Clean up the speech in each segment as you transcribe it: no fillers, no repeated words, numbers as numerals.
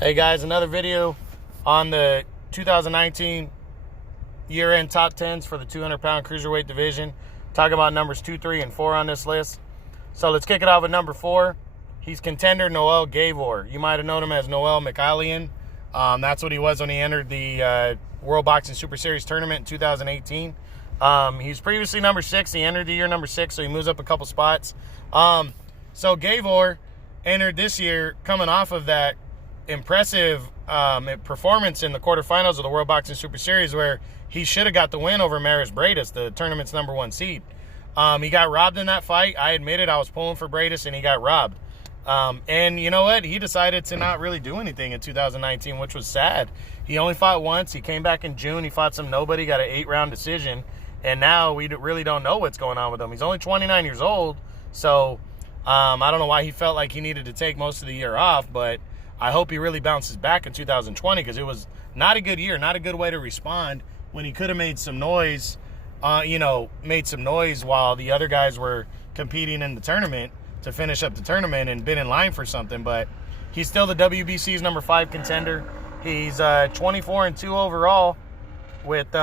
Hey guys, another video on the 2019 year-end top 10s for the 200-pound cruiserweight division. Talking about numbers 2, 3, and 4 on this list. So let's kick it off with number 4. He's contender Noel Gavor. You might have known him as Noel Mikhailian. That's what he was when he entered the World Boxing Super Series tournament in 2018. He's previously number 6. He entered the year number 6, so he moves up a couple spots. So Gavor entered this year coming off of that impressive performance in the quarterfinals of the World Boxing Super Series, where he should have got the win over Maris Breidis, the tournament's number 1 seed. He got robbed in that fight. I admit it. I was pulling for Breidis, and he got robbed. And you know what? He decided to not really do anything in 2019, which was sad. He only fought once. He came back in June. He fought some nobody, got an 8-round decision. And now we really don't know what's going on with him. He's only 29 years old. So I don't know why he felt like he needed to take most of the year off, but I hope he really bounces back in 2020, because it was not a good year, not a good way to respond when he could have made some noise, while the other guys were competing in the tournament to finish up the tournament and been in line for something. But he's still the WBC's number 5 contender. He's 24-2 overall with 10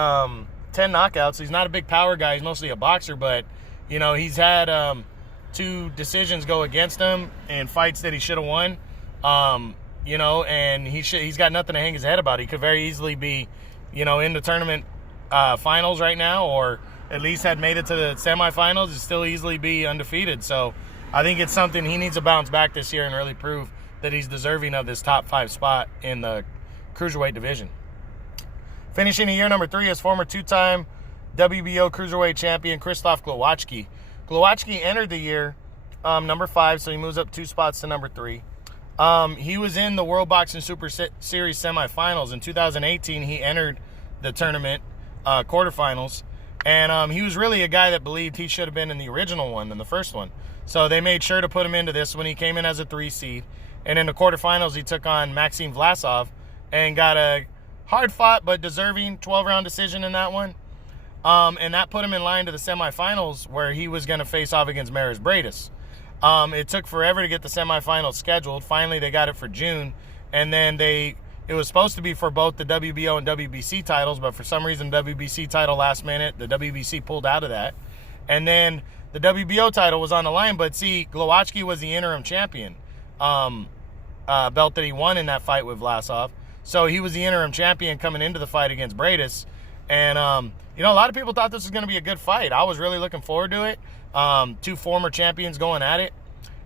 knockouts. He's not a big power guy. He's mostly a boxer, but he's had 2 decisions go against him in fights that he should have won. And he's got nothing to hang his head about. He could very easily be, in the tournament finals right now, or at least had made it to the semifinals, and still easily be undefeated. So I think it's something he needs to bounce back this year and really prove that he's deserving of this top 5 spot in the cruiserweight division. Finishing in year number 3 is former 2-time WBO cruiserweight champion Krzysztof Glowacki. Glowacki entered the year number 5, so he moves up 2 spots to number 3. He was in the World Boxing Super Series semifinals. In 2018, he entered the tournament quarterfinals. And he was really a guy that believed he should have been in the original one, in the first one. So they made sure to put him into this when he came in as a 3 seed. And in the quarterfinals, he took on Maxim Vlasov and got a hard-fought but deserving 12-round decision in that one. And that put him in line to the semifinals, where he was going to face off against Maris Breidis. It took forever to get the semifinals scheduled. Finally, they got it for June. And then it was supposed to be for both the WBO and WBC titles, but for some reason, WBC title last minute, the WBC pulled out of that. And then the WBO title was on the line, but see, Glowacki was the interim champion belt that he won in that fight with Vlasov. So he was the interim champion coming into the fight against Breidis. And, a lot of people thought this was going to be a good fight. I was really looking forward to it. 2 former champions going at it.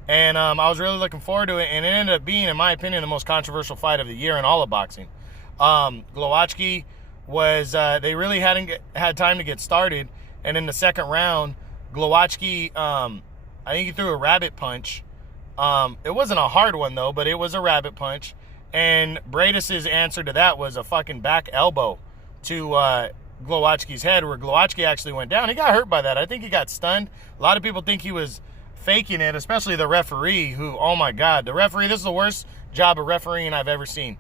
And I was really looking forward to it. And it ended up being, in my opinion, the most controversial fight of the year in all of boxing. Glowacki was, they really hadn't had time to get started. And in the second round, Glowacki, I think he threw a rabbit punch. It wasn't a hard one, though, but it was a rabbit punch. And Breidis' answer to that was a fucking back elbow to Glowacki's head, where Glowacki actually went down. He got hurt by that. I think he got stunned. A lot of people think he was faking it, especially the referee, who, oh my God, the referee, this is the worst job of refereeing I've ever seen.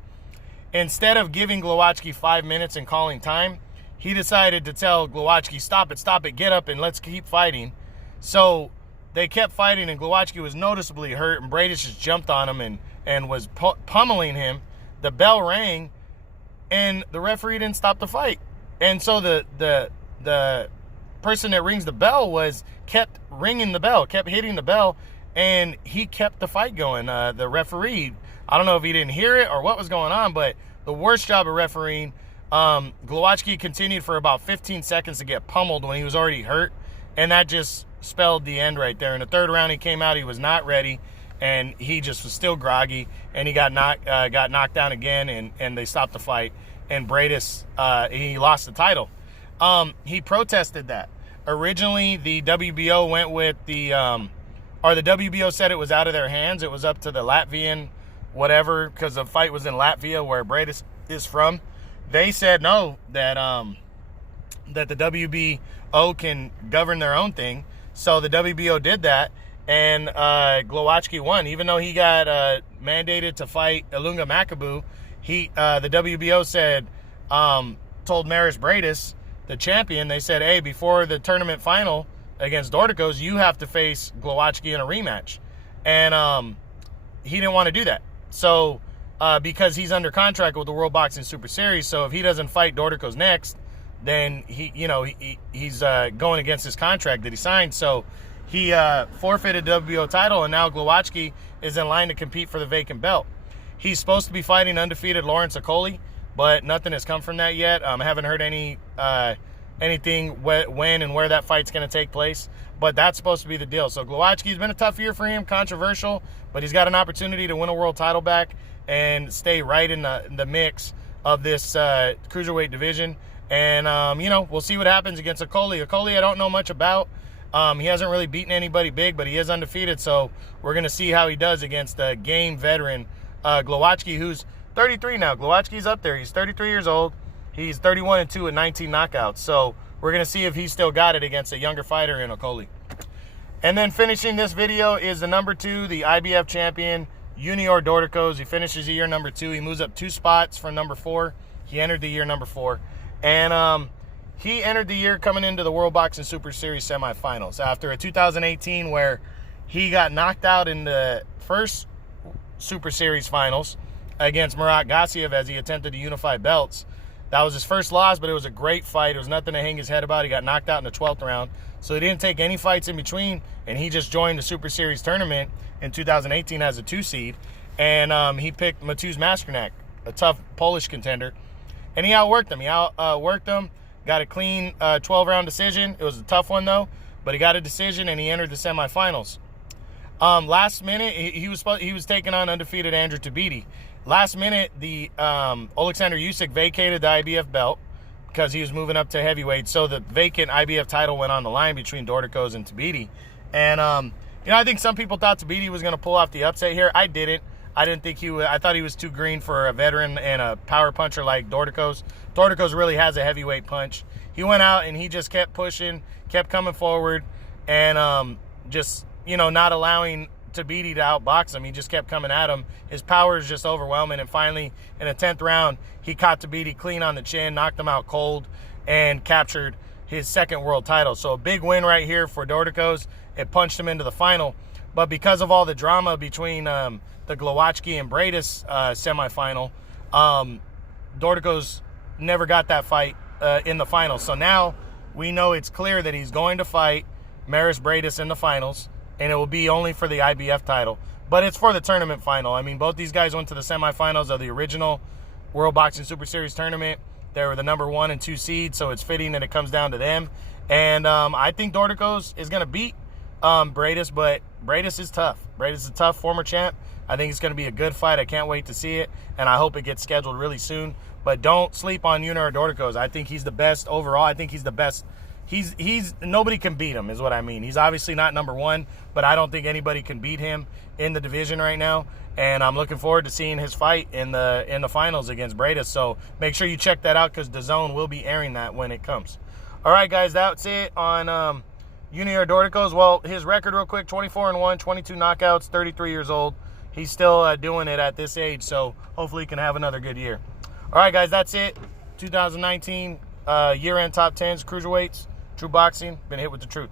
Instead of giving Glowacki 5 minutes and calling time, he decided to tell Glowacki, stop it, get up, and let's keep fighting. So they kept fighting, and Glowacki was noticeably hurt, and Breidis just jumped on him and was pummeling him. The bell rang, and the referee didn't stop the fight. And so the person that rings the bell kept ringing the bell, kept hitting the bell, and he kept the fight going. The referee, I don't know if he didn't hear it or what was going on, but the worst job of refereeing. Glowacki continued for about 15 seconds to get pummeled when he was already hurt, and that just spelled the end right there. In the third round, he came out, he was not ready, and he just was still groggy, and he got knocked down again, and they stopped the fight. And Breidis, he lost the title. He protested that. Originally, the WBO went with the WBO said it was out of their hands. It was up to the Latvian whatever, because the fight was in Latvia, where Breidis is from. They said no, that the WBO can govern their own thing. So the WBO did that, and Glowacki won. Even though he got mandated to fight Ilunga Makabu, the WBO said, told Maris Breidis, the champion, they said, hey, before the tournament final against Dorticos, you have to face Glowacki in a rematch. And he didn't want to do that. So because he's under contract with the World Boxing Super Series. So if he doesn't fight Dorticos next, then he's going against his contract that he signed. So he forfeited the WBO title, and now Glowacki is in line to compete for the vacant belt. He's supposed to be fighting undefeated Lawrence Okoli, but nothing has come from that yet. I haven't heard anything when and where that fight's going to take place, but that's supposed to be the deal. So Glowacki's been a tough year for him, controversial, but he's got an opportunity to win a world title back and stay right in the mix of this cruiserweight division. And, we'll see what happens against Okoli. Okoli I don't know much about. He hasn't really beaten anybody big, but he is undefeated, so we're going to see how he does against the game veteran Glowacki, who's 33 now. Glowacki's up there. He's 33 years old. He's 31-2 with 19 knockouts. So we're going to see if he's still got it against a younger fighter in Okoli. And then finishing this video is the number 2, the IBF champion, Junior Dorticos. He finishes the year number 2. He moves up 2 spots from number 4. He entered the year number 4. And he entered the year coming into the World Boxing Super Series semifinals after a 2018 where he got knocked out in the first Super Series finals against Murat Gassiev as he attempted to unify belts. That was his first loss, but it was a great fight. It was nothing to hang his head about. He got knocked out in the 12th round. So he didn't take any fights in between, and he just joined the Super Series tournament in 2018 as a 2 seed. And he picked Mateusz Masternak, a tough Polish contender. And he outworked him. He outworked him, got a clean 12-round decision. It was a tough one, though, but he got a decision, and he entered the semifinals. Last minute, he was taking on undefeated Andrew Tabiti. Last minute, the Alexander Usyk vacated the IBF belt because he was moving up to heavyweight. So the vacant IBF title went on the line between Dorticos and Tabiti. And I think some people thought Tabiti was going to pull off the upset here. I didn't. I didn't think he would. I thought he was too green for a veteran and a power puncher like Dorticos. Dorticos really has a heavyweight punch. He went out and he just kept pushing, kept coming forward, and just not allowing Tabiti to outbox him. He just kept coming at him. His power is just overwhelming, and finally, in the 10th round, he caught Tabiti clean on the chin, knocked him out cold, and captured his second world title. So a big win right here for Dorticos. It punched him into the final. But because of all the drama between the Glowacki and Bradis semifinal, Dorticos never got that fight in the final. So now we know it's clear that he's going to fight Maris Bradis in the finals, and it will be only for the IBF title. But it's for the tournament final. I mean, both these guys went to the semifinals of the original World Boxing Super Series tournament. They were the number 1 and 2 seeds, so it's fitting that it comes down to them. And I think Dorticos is going to beat Bradis, but Bradis is tough. Bradis is a tough former champ. I think it's going to be a good fight. I can't wait to see it, and I hope it gets scheduled really soon. But don't sleep on Junior Dorticos. I think he's the best overall. I think he's the best. He's nobody can beat him is what I mean. He's obviously not number 1, but I don't think anybody can beat him in the division right now. And I'm looking forward to seeing his fight in the finals against Bradis. So make sure you check that out because DAZN will be airing that when it comes. All right, guys, that's it on Junior Dorticos. Well, his record real quick, 24-1, 22 knockouts, 33 years old. He's still doing it at this age, so hopefully he can have another good year. All right, guys, that's it. 2019 year-end top 10s, Cruiserweights, True Boxing, been hit with the truth.